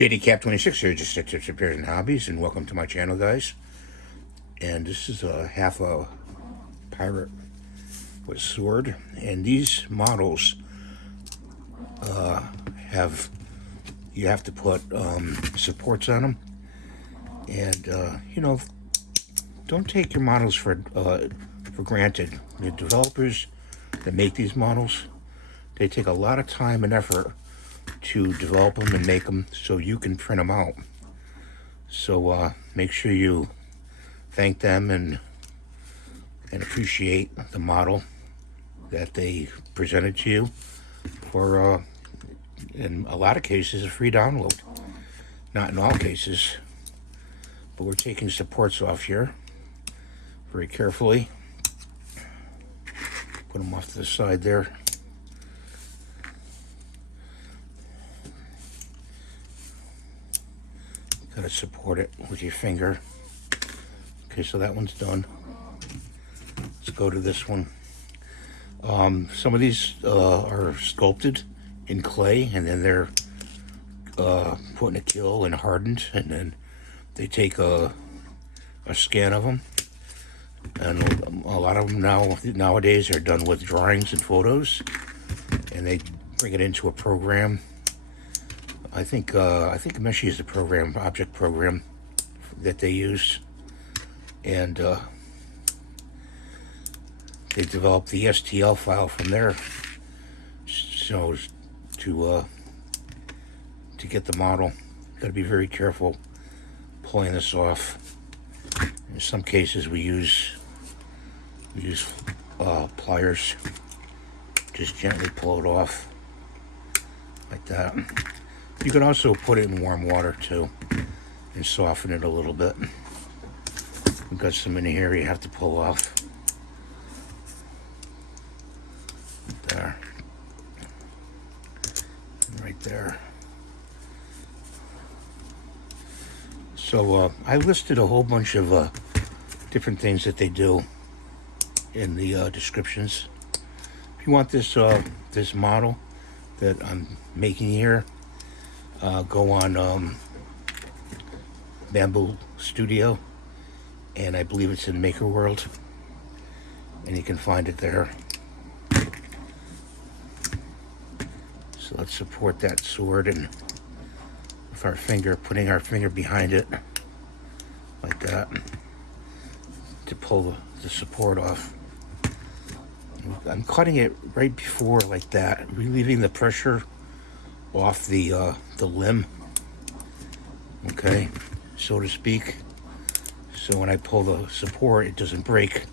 JDCap26 here, just tips, repairs, and hobbies, and welcome to my channel, guys. And this is a half a pirate with sword, and these models you have to put supports on them, and don't take your models for granted. The developers that make these models, they take a lot of time and effort to develop them and make them so you can print them out. So make sure you thank them and appreciate the model that they presented to you for in a lot of cases a free download. Not in all cases, but we're taking supports off here very carefully. Put them off to the side there. Gotta support it with your finger. Okay, so that one's done. Let's go to this one. Some of these are sculpted in clay, and then they're put in a kiln and hardened, and then they take a scan of them. And a lot of them nowadays are done with drawings and photos, and they bring it into a program. I think Meshi is the program, object program that they use, and they developed the STL file from there, so to get the model. Got to be very careful pulling this off. In some cases, we use pliers. Just gently pull it off like that. You can also put it in warm water too and soften it a little bit. We've got some in here you have to pull off. There. Right there. So I listed a whole bunch of different things that they do in the descriptions. If you want this this model that I'm making here, go on Bamboo Studio, and I believe it's in Maker World, and you can find it there. So let's support that sword, and with our finger, putting our finger behind it like that to pull the support off. I'm cutting it right before like that, relieving the pressure off the limb, okay, so to speak. So when I pull the support, it doesn't break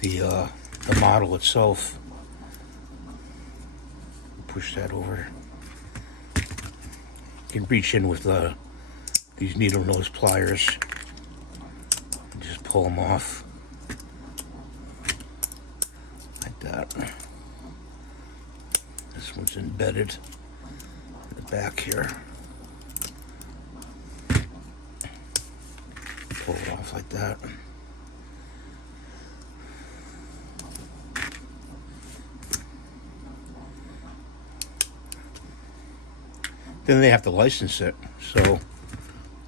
the model itself. Push that over. You can reach in with these needle nose pliers and just pull them off like that. This one's embedded back here. Pull it off like that. Then they have to license it. So,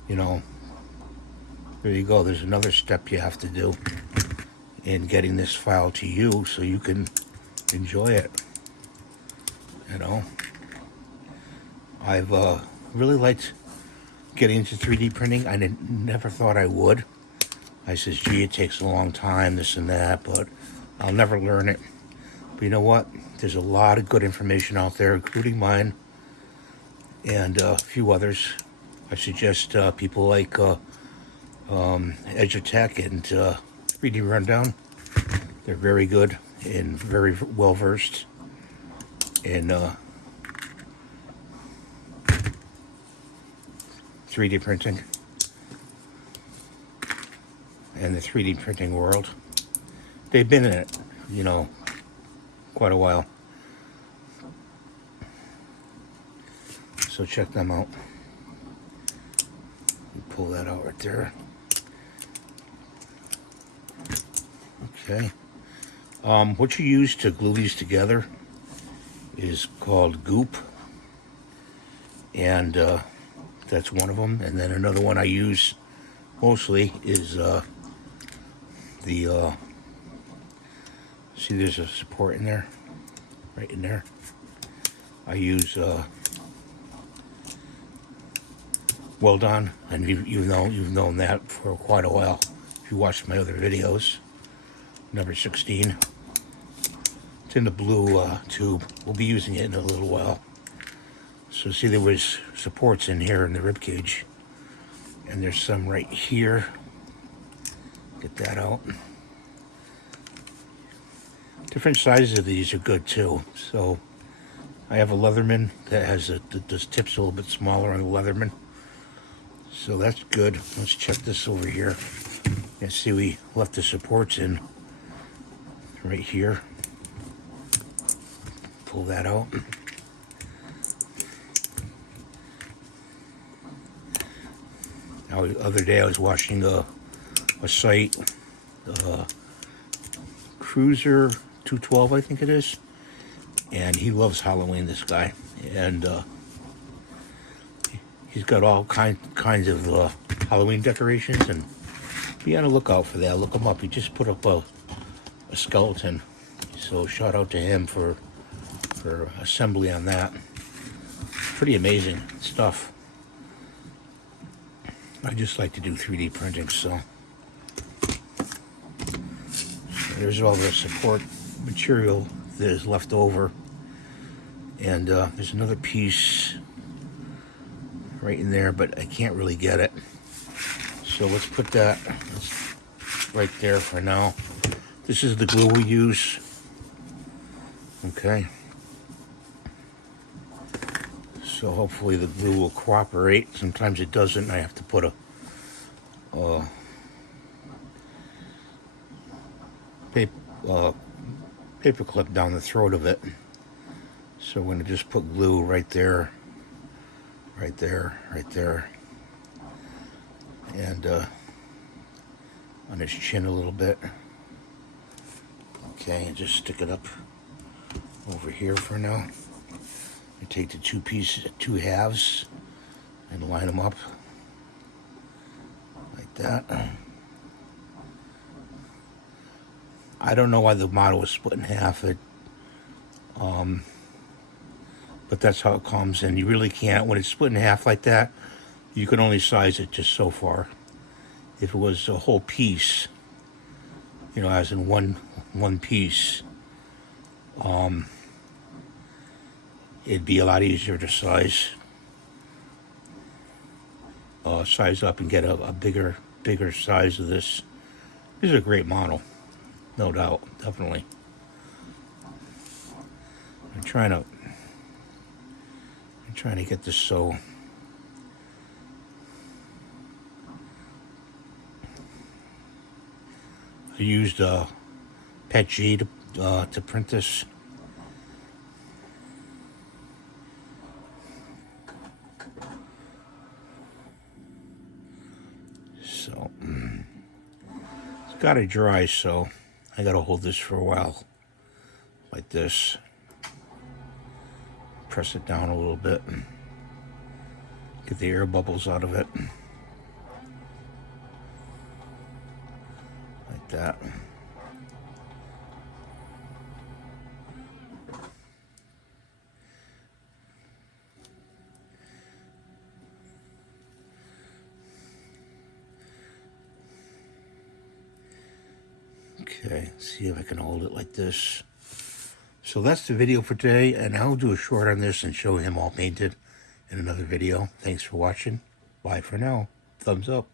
there you go. There's another step you have to do in getting this file to you so you can enjoy it. I've really liked getting into 3D printing. I never thought I would. I says, gee, it takes a long time, this and that, but I'll never learn it. But you know what? There's a lot of good information out there, including mine and a few others. I suggest people like Edutech and 3D Rundown. They're very good and very well versed in 3D printing and the 3D printing world. They've been in it, quite a while. So check them out. Pull that out right there. Okay. What you use to glue these together is called goop. And That's one of them. And then another one I use mostly is see, there's a support in there, right in there. I use Well Done, and you've known that for quite a while if you watched my other videos. Number 16. It's in the blue tube. We'll be using it in a little while. So see, there was supports in here in the rib cage, and there's some right here. Get that out. Different sizes of these are good too. So I have a Leatherman that has this tip's a little bit smaller on the Leatherman. So that's good. Let's check this over here. And see, we left the supports in right here. Pull that out. Now, the other day I was watching a site, Cruiser 212, I think it is, and he loves Halloween, this guy, and he's got all kinds of Halloween decorations, and be on the lookout for that. Look him up. He just put up a skeleton, so shout out to him for assembly on that. Pretty amazing stuff. I just like to do 3D printing, so there's all the support material that is left over, and there's another piece right in there, but I can't really get it, so let's put that right there for now. This is the glue we use. Okay, so hopefully the glue will cooperate. Sometimes it doesn't. I have to put a paper clip down the throat of it. So we're going to just put glue right there, right there, right there, and on his chin a little bit. Okay, and just stick it up over here for now. I take the two halves, and line them up like that. I don't know why the model was split in half. But that's how it comes, and you really can't, when it's split in half like that, you can only size it just so far. If it was a whole piece, you know, as in one piece, it'd be a lot easier to size up and get a bigger size of this. This is a great model, no doubt, definitely. I'm trying to get this so I used Pet G to print this. So it's got to dry, so I got to hold this for a while like this. Press it down a little bit and get the air bubbles out of it. Like that. Okay, see if I can hold it like this. So that's the video for today, and I'll do a short on this and show him all painted in another video. Thanks for watching. Bye for now. Thumbs up.